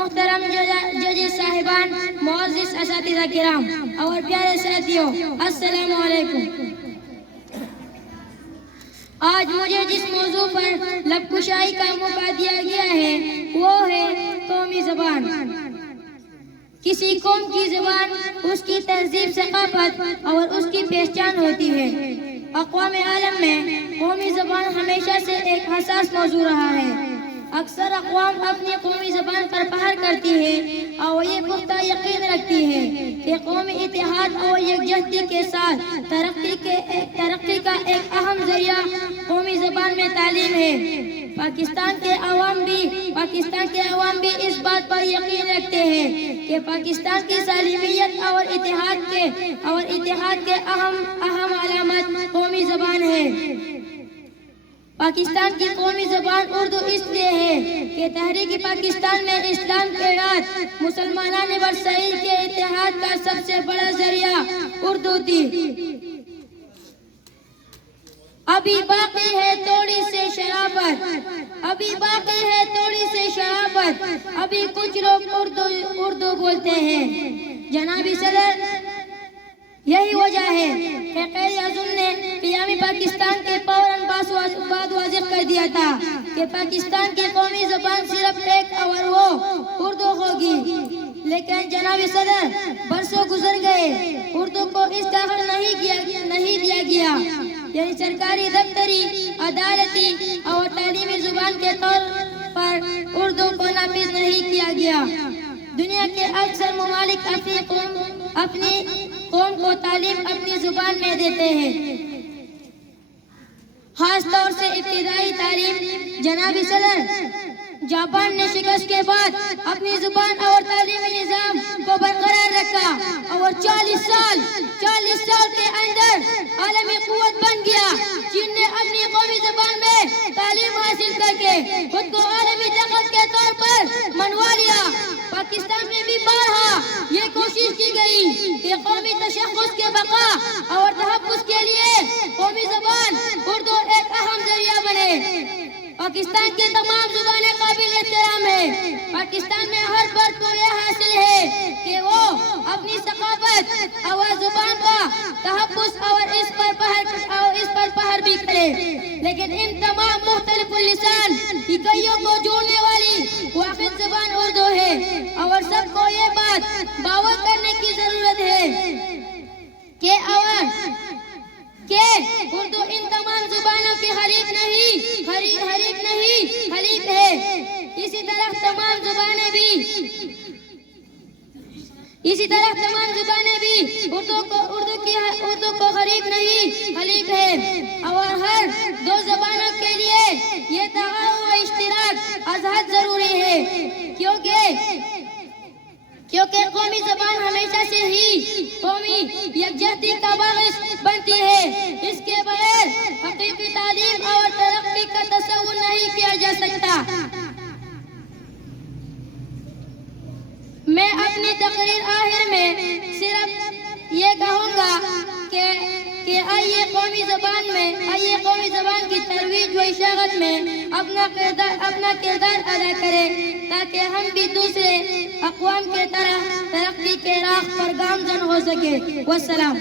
محترم ججز صاحبان، معزز اساتذہ کرام اور پیارے ساتھیوں، السلام علیکم۔ آج مجھے جس موضوع پر لب کشائی کا موقع دیا گیا ہے وہ ہے قومی زبان۔ کسی قوم کی زبان اس کی تہذیب، ثقافت اور اس کی پہچان ہوتی ہے۔ اقوام عالم میں قومی زبان ہمیشہ سے ایک حساس موضوع رہا ہے۔ اکثر اقوام اپنی قومی زبان پر فخر کرتی ہے اور یہ پختہ یقین رکھتی ہے کہ قومی اتحاد اور یکجہتی کے ساتھ ترقی کا ایک اہم ذریعہ قومی زبان میں تعلیم ہے۔ پاکستان کے عوام بھی اس بات پر یقین رکھتے ہیں کہ پاکستان کی سالمیت اور اتحاد کے اہم علامت قومی زبان ہے۔ پاکستان کی قومی زبان اردو اس لیے ہے کہ تحریک پاکستان میں اسلام کے بعد مسلمانان برصغیر کے اتحاد کا سب سے بڑا ذریعہ اردو تھی۔ ابھی باقی ہے تھوڑی سی شرافت، ابھی کچھ لوگ اردو بولتے ہیں۔ جناب صدر، یہی وجہ ہے کہ قائد اعظم نے قیام پاکستان کے فوراً بعد واضح کر دیا تھا کہ پاکستان کی قومی زبان صرف ایک اور وہ اردو ہوگی۔ لیکن جناب صدر، برسوں گزر گئے، اردو کو استحقاق نہیں دیا گیا، یعنی سرکاری، دفتری، عدالتی اور تعلیمی زبان کے طور پر اردو کو نافذ نہیں کیا گیا۔ دنیا کے اکثر ممالک اپنی قوم کو تعلیم اپنی زبان میں دیتے ہیں، خاص طور سے ابتدائی تعلیم۔ جناب صدر، جاپان نے شکست کے بعد اپنی زبان اور تعلیمی نظام کو برقرار رکھا اور 40 سال کے اندر عالمی قوت بن گیا۔ چین نے اپنی قومی زبان میں تعلیم حاصل کر کے خود کو عالمی طاقت کے طور پر منوا لیا۔ پاکستان میں بھی بارہا یہ کوشش کی گئی کہ قومی تشخص کے بقا اور تحفظ کے لیے قومی زبان اردو ایک اہم ذریعہ بنے۔ پاکستان کی تمام زبانیں قابل احترام ہیں۔ پاکستان میں ہر فرد کو یہ حاصل ہے کہ وہ اپنی ثقافت اور زبان کا تحفظ اور اس پر فخر بھی کرے، لیکن ان تمام مختلف اللسان اکائیوں کو جوڑنے والی واحد زبان اردو ہے اور سب کو یہ بات باور کرنے کی ضرورت ہے کہ اردو ان تمام زبانوں کی حریف نہیں، حلیف ہے۔ اسی طرح تمام زبانیں بھی اردو کو حریف نہیں، حلیف ہے، اور ہر دو زبانوں کے لیے یہ تعاون و اشتراک ازحد ضروری ہے، کیونکہ قومی زبان ہمیشہ سے ہی قومی یکجہتی کا باعث بنتی ہے۔ اس کے بغیر حقیقی تعلیم اور ترقی کا تصور نہیں کیا جا سکتا۔ میں اپنی تقریر آخر میں صرف یہ کہوں گا کہ آئیے قومی زبان کی ترویج و اشاعت میں اپنا کردار ادا کریں تاکہ ہم بھی دوسرے اقوام کے طرح ترقی کے راہ پر گامزن ہو سکے۔ والسلام۔